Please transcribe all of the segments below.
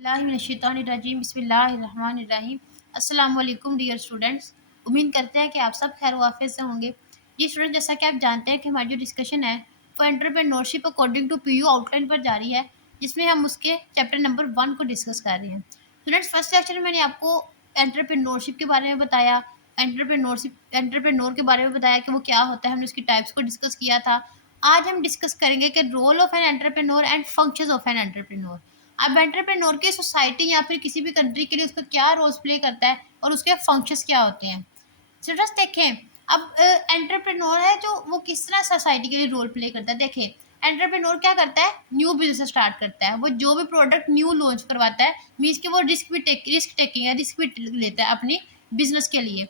बिस्मिल्लाहिर्रहमानिर्रहीम बिस्मिल्लाहिर्रहमानिर्रहीम। अस्सलाम वालेकुम डियर स्टूडेंट्स। उम्मीद करते हैं कि आप सब खैर वाफियत से होंगे। जी स्टूडेंट, जैसा कि आप जानते हैं कि हमारी जो डिस्कशन है वो entrepreneurship according to PU outline पर जारी है, जिसमें हम उसके चैप्टर नंबर 1 को डिस्कस कर रहे हैं। स्टूडेंट्स, फर्स्ट लेक्चर में मैंने आपको एंटरप्रेन्योरशिप के बारे में बताया, एंटरप्रेन्योर के बारे में बताया कि वो क्या होता है, हमने उसकी टाइप्स को डिस्कस किया था। आज हम डिस्कस करेंगे कि role of an entrepreneur and functions of an entrepreneur. अब एंटरप्रेन्योर के सोसाइटी या फिर किसी भी कंट्री के लिए उसका क्या रोल प्ले करता है और उसके फंक्शंस क्या होते हैं। स्टूडेंट्स देखें, अब एंटरप्रेन्योर है जो वो किस तरह सोसाइटी के लिए रोल प्ले करता है। देखें, एंटरप्रेन्योर क्या करता है, न्यू बिजनेस स्टार्ट करता है। वो जो भी प्रोडक्ट न्यू लॉन्च करवाता है, मीन्स कि वो रिस्क टेकिंग है, रिस्क भी लेता है अपनी बिजनेस के लिए।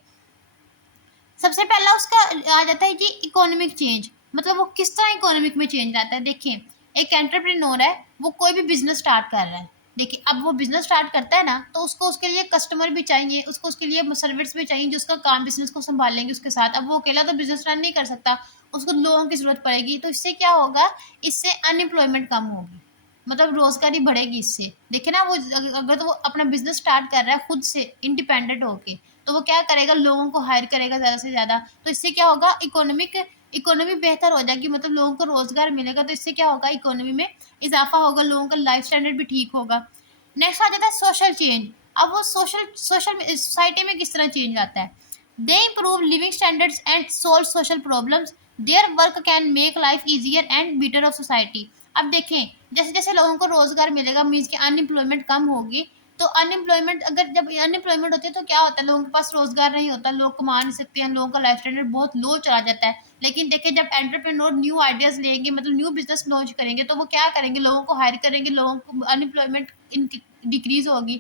सबसे पहला उसका आ जाता है कि इकोनॉमिक चेंज, मतलब वो किस तरह इकोनॉमिक में चेंज लाता है। देखिए, एक एंटरप्रेन्योर है, वो कोई भी बिजनेस स्टार्ट कर रहा है। देखिए, अब वो बिजनेस स्टार्ट करता है ना, तो उसको उसके लिए कस्टमर भी चाहिए, उसको उसके लिए सर्विस भी चाहिए जो उसका काम बिजनेस को संभालेंगे उसके साथ। अब वो अकेला तो बिजनेस रन नहीं कर सकता, उसको लोगों की जरूरत पड़ेगी। तो इससे क्या होगा, इससे अनएम्प्लॉयमेंट कम होगी, मतलब रोजगारी बढ़ेगी इससे। देखिए ना, वो अगर तो वो अपना बिजनेस स्टार्ट कर रहा है खुद से इंडिपेंडेंट होके, तो वो क्या करेगा, लोगों को हायर करेगा ज़्यादा से ज़्यादा। तो इससे क्या होगा, इकोनॉमी बेहतर हो जाएगी, मतलब लोगों को रोजगार मिलेगा। तो इससे क्या होगा, इकोनॉमी में इजाफा होगा, लोगों का लाइफ स्टैंडर्ड भी ठीक होगा। नेक्स्ट आ जाता है सोशल चेंज। अब वो सोशल सोशल सोसाइटी में किस तरह चेंज आता है। दे improve living standards and solve social problems. Their work can make life easier and better of society. अब देखें, जैसे जैसे लोगों को रोजगार मिलेगा, मीन्स की अनएम्प्लॉयमेंट कम होगी। तो अनएम्प्लॉयमेंट, अगर जब अनएम्प्लॉयमेंट होती है तो क्या होता है, लोगों के पास रोजगार नहीं होता, लोग कमा नहीं सकते हैं, लोगों का लाइफ स्टैंडर्ड बहुत लो चला जाता है। लेकिन देखिए, जब एंटरप्रेन्योर न्यू आइडियाज लेंगे, मतलब न्यू बिजनेस लॉन्च करेंगे, तो वो क्या करेंगे, लोगों को हायर करेंगे, लोगों को अनएम्प्लॉयमेंट डिक्रीज होगी।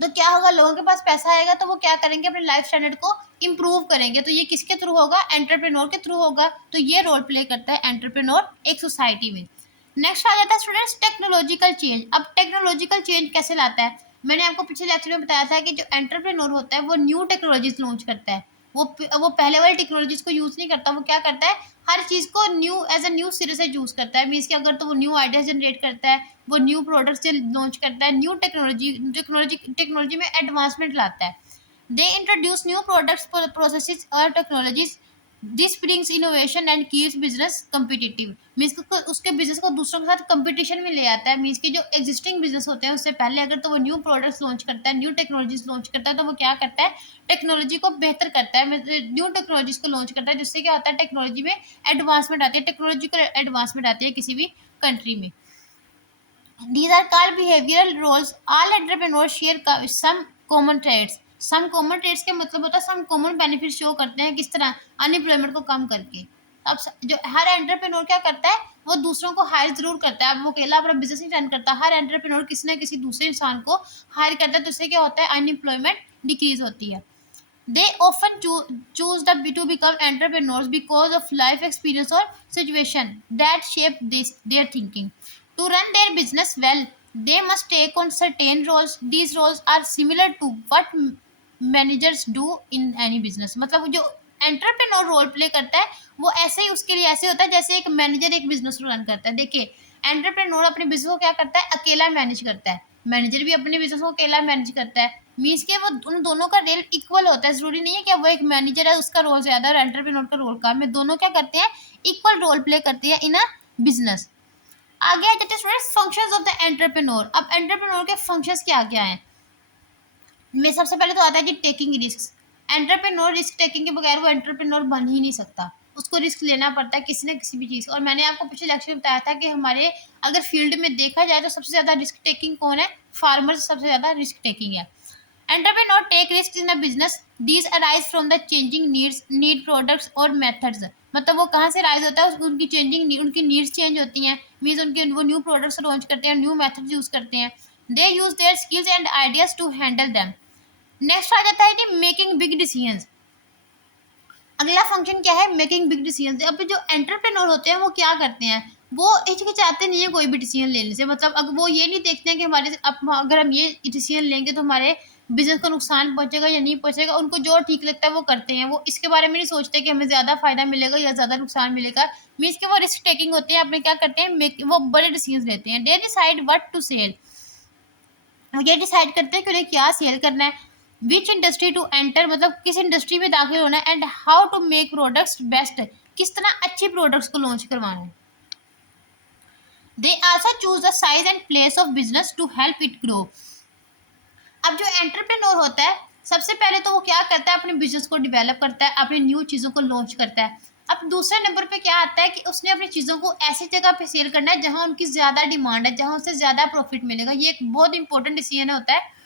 तो क्या होगा, लोगों के पास पैसा आएगा, तो वो क्या करेंगे, अपने लाइफ स्टैंडर्ड को इम्प्रूव करेंगे। तो ये किसके थ्रू होगा, एंटरप्रेन्योर के थ्रू होगा। तो ये रोल प्ले करता है एंटरप्रेन्योर एक सोसाइटी में। नेक्स्ट आ जाता है स्टूडेंट्स टेक्नोलॉजिकल चेंज। अब टेक्नोलॉजिकल चेंज कैसे लाता है, मैंने आपको पिछले लेक्चर में बताया था कि जो एंटरप्रेन्योर होता है वो न्यू टेक्नोलॉजीज लॉन्च करता है। वो पहले वाली टेक्नोलॉजीज को यूज नहीं करता, वो क्या करता है, हर चीज को न्यू एज अ न्यू सिरे से यूज करता है। मीन्स कि अगर तो वो न्यू आइडिया जनरेट करता है, वो न्यू प्रोडक्ट्स लॉन्च करता है, न्यू टेक्नोलॉजी में एडवांसमेंट लाता है। They introduce new products, processes और technologies. This brings innovation and keeps business competitive. Means उसके बिजनेस को दूसरों के साथ कंपटीशन में ले आता है। मीन्स कि जो एग्जिस्टिंग बिजनेस होते हैं उससे पहले अगर तो वो न्यू प्रोडक्ट्स लॉन्च करता है, न्यू टेक्नोलॉजीज लॉन्च करता है, तो वो क्या करता है, टेक्नोलॉजी को बेहतर करता है, न्यू टेक्नोलॉजीज को लॉन्च करता है, जिससे क्या होता है, टेक्नोलॉजी में एडवांसमेंट आती है, टेक्नोलॉजिकल एडवांसमेंट आती है किसी भी कंट्री में। These are called behavioral roles. All entrepreneurs share some common traits. Some common traits के मतलब होता है some common benefits शो करते हैं, किस तरह, अनएम्प्लॉयमेंट को कम करके। अब जो हर एंटरप्रेन्योर क्या करता है, वो दूसरों को हायर जरूर करता है। अब वो अकेला अपना बिजनेस नहीं रन करता, हर एंटरप्रेन्योर किसी ना किसी दूसरे इंसान को हायर करता है। तो इससे क्या होता है, अनएम्प्लॉयमेंट डिक्रीज होती है। They often choose to become entrepreneurs because of life experience or situation that shape their thinking. To run their business well, they must take on certain roles. These roles are similar to what managers do in any business. मतलब जो entrepreneur role play करता है वो ऐसे ही, उसके लिए ऐसे होता है जैसे एक मैनेजर एक बिजनेस रन करता है। देखिए, एंटरप्रेन्योर अपने बिजनेस को क्या करता है, अकेला मैनेज करता है, मैनेजर भी अपने बिजनेस को अकेला मैनेज करता है। मीन्स के वो उन दोनों का रोल इक्वल होता है, जरूरी नहीं है कि वो एक मैनेजर है उसका रोल ज्यादा और एंटरप्रेन्योर का रोल कम है। दोनों क्या करते हैं, इक्वल रोल प्ले करते हैं इन अ बिजनेस। आगे आ जाते हैं students functions of the entrepreneur. अब एंटरप्रेन्योर के फंक्शंस क्या क्या हैं, में सबसे पहले तो आता है कि taking risk. Entrepreneur risk taking के बगैर वो एंटरप्रेन्योर बन ही नहीं सकता, उसको रिस्क लेना पड़ता है किसी न किसी भी चीज़। और मैंने आपको पिछले लेक्चर में बताया था कि हमारे अगर फील्ड में देखा जाए तो सबसे ज़्यादा रिस्क टेकिंग कौन है, फार्मर्स सबसे ज़्यादा रिस्क टेकिंग है। Entrepreneur take risk in the business. These arise from the changing need products और मेथड्स। मतलब वो कहाँ से राइज होता है, उनकी चेंजिंग, उनकी नीड्स चेंज होती हैं, मीन्स उनके वो न्यू प्रोडक्ट्स लॉन्च करते हैं, न्यू मेथड्स यूज करते हैं। They use their skills and ideas to handle them. Next आ जाता है कि मेकिंग बिग डिसीजंस। अगला फंक्शन क्या है, मेकिंग बिग डिसीजंस। अब जो एंटरप्रेन्योर होते हैं वो क्या करते हैं, वो हिचकिचाते नहीं है कोई भी डिसीजन लेने से। मतलब अगर वो ये नहीं देखते हैं कि हमारे अगर हम ये डिसीजन लेंगे तो हमारे बिजनेस को नुकसान पहुंचेगा या नहीं पहुंचेगा, उनको जो ठीक लगता है वो करते हैं। वो इसके बारे में नहीं सोचते कि हमें ज़्यादा फायदा मिलेगा या ज़्यादा नुकसान मिलेगा। मीन्स कि वो रिस्क टेकिंग होते हैं, अपने क्या करते हैं, वो बड़े डिसीजन लेते हैं। They decide what to sell. वो ये डिसाइड करते हैं कि उन्हें क्या सेल करना है, विच इंडस्ट्री टू एंटर मतलब किस इंडस्ट्री में दाखिल होना है, and how to make products best, किस तरह अच्छी प्रोडक्ट्स को लॉन्च करवाना है। They also choose the size and place of business to help it grow. अब जो एंटरप्रेन्योर होता है, सबसे पहले तो वो क्या करता है, अपने बिजनेस को डेवलप करता है, अपनी न्यू चीज़ों को लॉन्च करता है। अब दूसरे नंबर पे क्या आता है कि उसने अपनी चीज़ों को ऐसी जगह पे सेल करना है जहां उनकी ज़्यादा डिमांड है, जहां उससे ज़्यादा प्रॉफिट मिलेगा। ये एक बहुत इंपॉर्टेंट डिसीजन होता है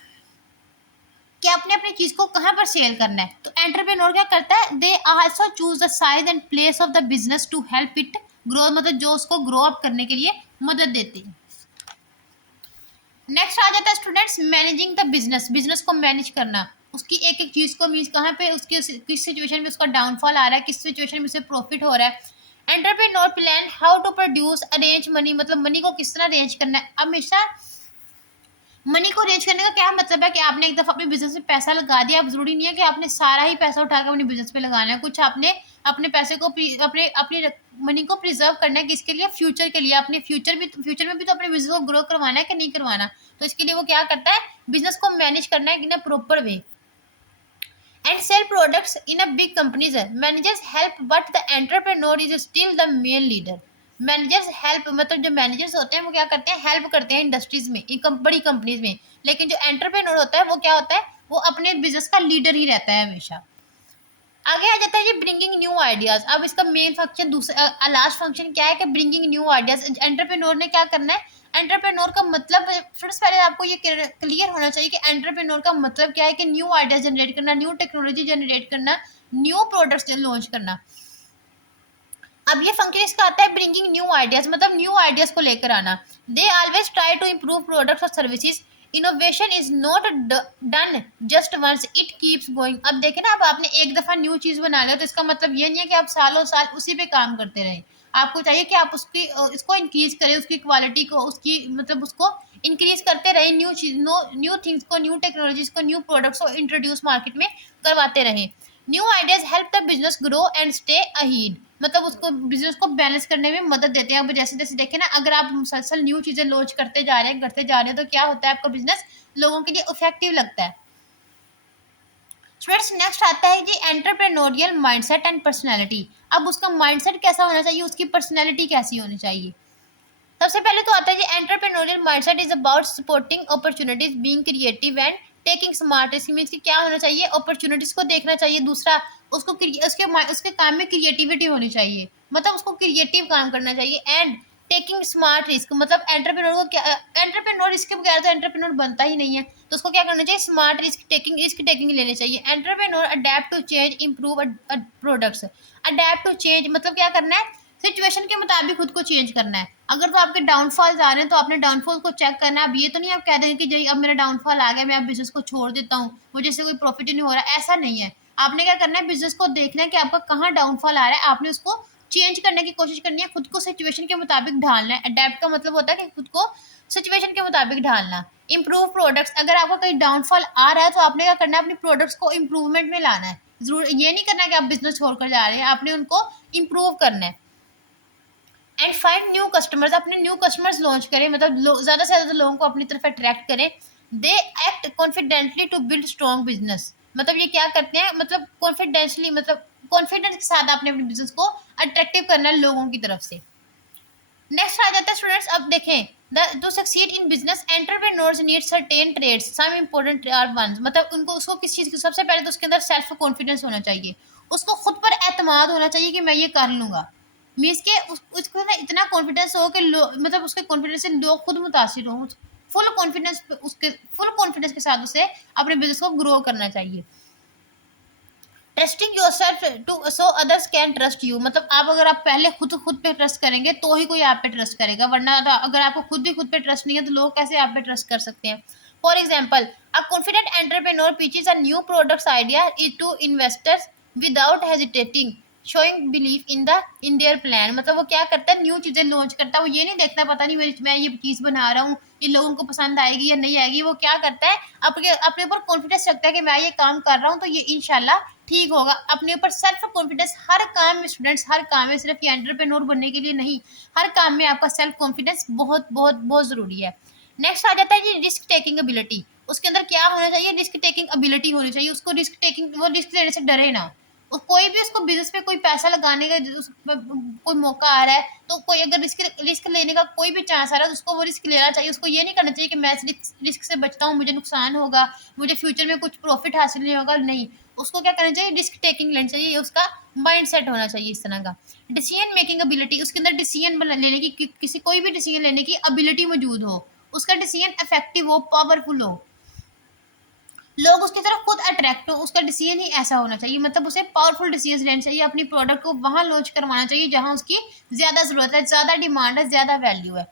कि आपने अपनी चीज़ को कहाँ पर सेल करना है। तो एंटरप्रेन्योर क्या करता है, they also choose the size and place of the business to help it grow, मतलब जो उसको ग्रो अप करने के लिए मदद देती है। नेक्स्ट आ जाता है students managing the business, business को मैनेज करना, उसकी एक एक चीज़ को मीन्स कहाँ पे उसके किस सिचुएशन में उसका डाउनफॉल आ रहा है, किस सिचुएशन में उसे प्रॉफिट हो रहा है। Entrepreneur plan how to produce arrange money, मतलब मनी को किस तरह अरेंज करना है। हमेशा मनी को अरेंज करने का क्या मतलब है कि आपने एक दफ़ा अपने बिजनेस में पैसा लगा दिया, अब जरूरी नहीं है कि आपने सारा ही पैसा उठाकर अपने बिजनेस पे लगाना है। कुछ आपने अपने पैसे को अपने अपनी मनी को प्रिजर्व करना है, किसके लिए, फ्यूचर के लिए। अपने फ्यूचर में भी तो अपने बिजनेस को ग्रो करवाना है कि नहीं करवाना। तो इसके लिए वो क्या करता है, बिजनेस को मैनेज करना है in a proper way and sell products in a big companies. Managers help but the entrepreneur is still the main leader. Managers help मतलब जो मैनेजर्स होते हैं वो क्या करते हैं, हेल्प करते हैं इंडस्ट्रीज में, बड़ी कंपनीज में। लेकिन जो एंटरप्रेन्योर होता है वो क्या होता है, वो अपने बिजनेस का लीडर ही रहता है हमेशा। आगे आ जाता है ये ब्रिंगिंग न्यू आइडियाज। अब इसका मेन फंक्शन दूसरा लास्ट फंक्शन क्या है कि ब्रिंगिंग न्यू आइडियाज। एंटरप्रेन्योर ने क्या करना है, एंटरप्रेन्योर का मतलब फ्रेंड्स पहले आपको ये क्लियर होना चाहिए कि एंटरप्रेन्योर का मतलब क्या है कि न्यू आइडियाज जनरेट करना, न्यू टेक्नोलॉजी जनरेट करना, न्यू प्रोडक्ट्स लॉन्च करना। अब ये फंक्शन इसका आता है ब्रिंगिंग न्यू आइडियाज, मतलब न्यू आइडियाज को लेकर आना। They always try to improve products और services. Innovation is not done just once, it keeps going. अब देखें ना, अब आपने एक दफा न्यू चीज बना लिया तो इसका मतलब ये नहीं है कि आप सालों साल उसी पे काम करते रहें। आपको चाहिए कि आप उसकी इसको इंक्रीज करें, उसकी क्वालिटी को, उसकी मतलब उसको इंक्रीज करते रहे, न्यू चीज न्यू थिंग्स को, न्यू टेक्नोलॉजीज को, न्यू प्रोडक्ट्स को इंट्रोड्यूस मार्केट में करवाते रहें। New ideas help the business grow and stay ahead, मतलब उसको बिजनेस को बैलेंस करने में मदद देते हैं। अब जैसे जैसे देखें ना, अगर आप मुसलसल न्यू चीजें लॉन्च करते जा रहे हैं, करते जा रहे हैं, तो क्या होता है, आपका बिजनेस लोगों के लिए इफेक्टिव लगता है। स्टूडेंट्स नेक्स्ट आता है जी एंटरप्रेन्योरियल माइंडसेट एंड पर्सनैलिटी। अब उसका माइंडसेट कैसा होना चाहिए, उसकी पर्सनैलिटी कैसी होनी चाहिए। सबसे पहले तो आता है जी entrepreneurial mindset is about supporting opportunities, being creative and taking smart risk. Means कि क्या होना चाहिए, अपॉर्चुनिटीज को देखना चाहिए। दूसरा, उसको उसके काम में क्रिएटिविटी होनी चाहिए, मतलब उसको क्रिएटिव काम करना चाहिए। एंड टेकिंग स्मार्ट रिस्क, मतलब एंटरप्रेन्योर को क्या, एंटरप्रेन्योर रिस्क के बगैर तो एंटरप्रेन्योर बनता ही नहीं है। तो उसको क्या करना चाहिए, स्मार्ट रिस्क टेकिंग लेनी चाहिए। Entrepreneur adapt to change, improve products. Adapt to change मतलब क्या करना है, सिचुएशन के मुताबिक खुद को चेंज करना है। अगर तो आपके डाउनफॉल्स आ रहे हैं तो आपने डाउनफॉल को चेक करना है। अब ये तो नहीं आप कह देंगे कि जी अब मेरा डाउनफॉल आ गया, मैं अब बिजनेस को छोड़ देता हूँ, मुझे से कोई प्रॉफिट ही नहीं हो रहा, ऐसा नहीं है। आपने क्या करना है, बिजनेस को देखना है कि आपका कहाँ डाउनफॉल आ रहा है, आपने उसको चेंज करने की कोशिश करनी है, खुद को सिचुएशन के मुताबिक ढालना है। अडेप्ट का मतलब होता है कि खुद को सिचुएशन के मुताबिक ढालना। इम्प्रूव प्रोडक्ट्स, अगर आपको कहीं डाउनफॉल आ रहा है तो आपने क्या करना है, अपने प्रोडक्ट्स को इम्प्रूवमेंट में लाना है। जरूर ये नहीं करना कि आप बिजनेस छोड़कर जा रहे हैं, आपने उनको इम्प्रूव करना है। एंड फाइंड न्यू कस्टमर्स, अपने न्यू कस्टमर्स लॉन्च करें, मतलब ज़्यादा से ज़्यादा लोगों को अपनी तरफ अट्रैक्ट करें। They act confidently to build strong business, मतलब ये क्या करते हैं, मतलब कॉन्फिडेंसली, मतलब कॉन्फिडेंस के साथ आपने अपने बिजनेस को अट्रैक्टिव करना है लोगों की तरफ से। नेक्स्ट आ जाता है स्टूडेंट्स, अब देखें to succeed in business entrepreneurs need certain traits, some important are ones. मतलब उनको उसको किस चीज़ की, सबसे पहले तो उसके अंदर सेल्फ कॉन्फिडेंस होना चाहिए, उसको खुद पर एतमाद होना चाहिए कि मैं ये कर लूँगा। मीन्स के उसको ना इतना कॉन्फिडेंस हो कि मतलब उसके कॉन्फिडेंस से लोग खुद मुतासिर हों। फुल कॉन्फिडेंस के साथ उसे अपने बिजनेस को ग्रो करना चाहिए। Trusting yourself too so others can trust you, मतलब आप अगर आप पहले खुद पे ट्रस्ट करेंगे तो ही कोई आप पे ट्रस्ट करेगा, वरना तो अगर आपको खुद पे ट्रस्ट नहीं है तो लोग कैसे आप पे ट्रस्ट कर सकते हैं। For example, a confident entrepreneur pitches a new products idea is to investors without hesitating, showing belief in their plan. मतलब वो क्या करता है, न्यू चीज़ें लॉन्च करता है, वो ये नहीं देखता पता नहीं मैं ये चीज़ बना रहा हूँ ये लोगों को पसंद आएगी या नहीं आएगी। वो क्या करता है, अपने अपने ऊपर कॉन्फिडेंस रखता है कि मैं ये काम कर रहा हूँ तो ये इंशाल्लाह ठीक होगा। अपने ऊपर सेल्फ कॉन्फिडेंस हर काम में स्टूडेंट्स, हर काम में, सिर्फ ये एंटरप्रेन्योर बनने के लिए नहीं, हर काम में आपका सेल्फ कॉन्फिडेंस बहुत बहुत बहुत ज़रूरी है। नेक्स्ट आ जाता है जी रिस्क टेकिंग एबिलिटी। उसके अंदर क्या होना चाहिए, रिस्क टेकिंग एबिलिटी होनी चाहिए, उसको रिस्क टेकिंग, वो रिस्क लेने से डरे ना। कोई भी उसको बिजनेस में कोई पैसा लगाने का कोई मौका आ रहा है, तो कोई अगर रिस्क रिस्क लेने का कोई भी चांस आ रहा है तो उसको वो रिस्क लेना चाहिए। उसको ये नहीं करना चाहिए कि मैं रिस्क से बचता हूँ, मुझे नुकसान होगा, मुझे फ्यूचर में कुछ प्रॉफिट हासिल नहीं होगा, नहीं। उसको क्या करना चाहिए, रिस्क टेकिंग लेनी चाहिए, उसका माइंड सेट होना चाहिए इस तरह का। डिसीजन मेकिंग एबिलिटी, उसके अंदर डिसीजन लेने की किसी कोई भी डिसीजन लेने की एबिलिटी मौजूद हो, उसका डिसीजन इफेक्टिव हो, पावरफुल हो, लोग उसकी तरफ खुद अट्रैक्ट हो, उसका डिसीजन ही ऐसा होना चाहिए, मतलब उसे पावरफुल डिसीजन लेना चाहिए, अपनी प्रोडक्ट को वहां लॉन्च करवाना चाहिए जहां उसकी ज्यादा जरूरत है, ज्यादा डिमांड है, ज्यादा वैल्यू है।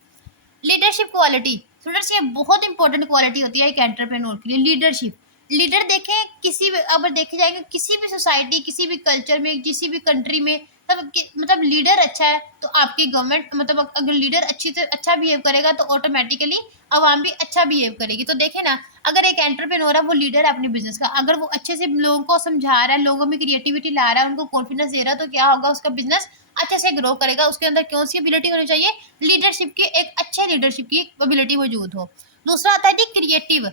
लीडरशिप क्वालिटी, स्टूडेंट्स ये बहुत इंपॉर्टेंट क्वालिटी होती है एक एंटरप्रेन्योर के लिए, लीडरशिप। लीडर देखें किसी भी, अगर देखे जाएगा किसी भी सोसाइटी, किसी भी कल्चर में, किसी भी कंट्री में, तब मतलब लीडर अच्छा है तो आपकी गवर्नमेंट, मतलब अगर लीडर अच्छी से अच्छा बिहेव करेगा तो ऑटोमेटिकली आवाम भी अच्छा बिहेव करेगी। तो देखे ना, अगर एक एंटरप्रेन्योर है, वो लीडर है अपने बिजनेस का, अगर वो अच्छे से लोगों को समझा रहा है, लोगों में क्रिएटिविटी ला रहा है, उनको कॉन्फिडेंस दे रहा है, तो क्या होगा, उसका बिजनेस अच्छे से ग्रो करेगा। उसके अंदर कौन सी एबिलिटी होनी चाहिए, लीडरशिप की, एक अच्छे लीडरशिप की एबिलिटी मौजूद हो। दूसरा आता है जी क्रिएटिव।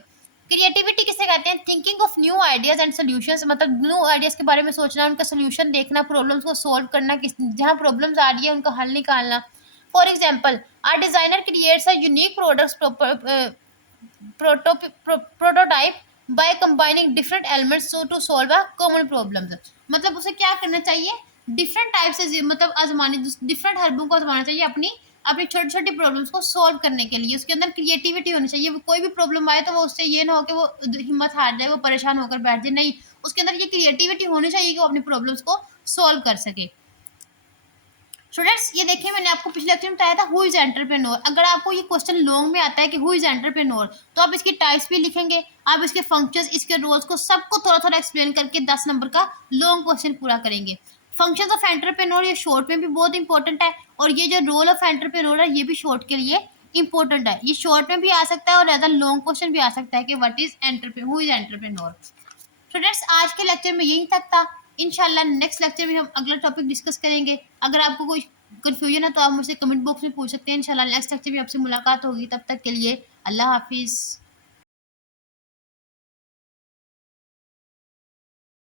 क्रिएटिविटी किसे कहते हैं, thinking of new ideas and solutions, मतलब न्यू आइडियाज के बारे में सोचना, उनका सोल्यूशन देखना, प्रॉब्लम्स को सॉल्व करना, किस जहाँ प्रॉब्लम्स आ रही है उनका हल निकालना। For example, our designer creates a unique products prototype by combining different elements to solve a common problems. मतलब उसे क्या करना चाहिए, डिफरेंट टाइप से, मतलब आजमाने, डिफरेंट हर्बों को आजमाना चाहिए अपनी अपनी छोटी छोटी प्रॉब्लम्स को सॉल्व करने के लिए। उसके अंदर क्रिएटिविटी होनी चाहिए, वो कोई भी प्रॉब्लम आए तो वो उससे ये ना हो कि वो हिम्मत हार जाए, वो परेशान होकर बैठ जाए, नहीं। उसके अंदर ये क्रिएटिविटी होनी चाहिए कि वो अपनी प्रॉब्लम्स को सॉल्व कर सके। स्टूडेंट्स ये देखिए, मैंने आपको पिछले लेक्चर में बताया था हु इज एंटरप्रेन्योर। अगर आपको ये क्वेश्चन लॉन्ग में आता है कि हु इज एंटरप्रेन्योर, तो आप इसकी टाइप्स भी लिखेंगे, आप इसके फंक्शंस, इसके रोल्स को सबको थोड़ा थोड़ा एक्सप्लेन करके 10 नंबर का लॉन्ग क्वेश्चन पूरा करेंगे। फंक्शंस ऑफ एंटरप्रेन्योर ये शॉर्ट में भी बहुत इंपॉर्टेंट है, और ये जो रोल ऑफ एंटरप्रेन्योर है ये भी शॉर्ट के लिए इंपॉर्टेंट है। ये शॉर्ट में भी आ सकता है और एज अ लॉन्ग क्वेश्चन भी आ सकता है कि what is entrepreneur, who is entrepreneur. Students आज के लेक्चर में यही तक था। इंशाल्लाह नेक्स्ट लेक्चर में हम अगला टॉपिक डिस्कस करेंगे। अगर आपको कोई कंफ्यूजन है तो आप मुझसे कमेंट बॉक्स में पूछ सकते हैं। इंशाल्लाह नेक्स्ट लेक्चर में आपसे मुलाकात होगी, तब तक के लिए अल्लाह हाफिज़।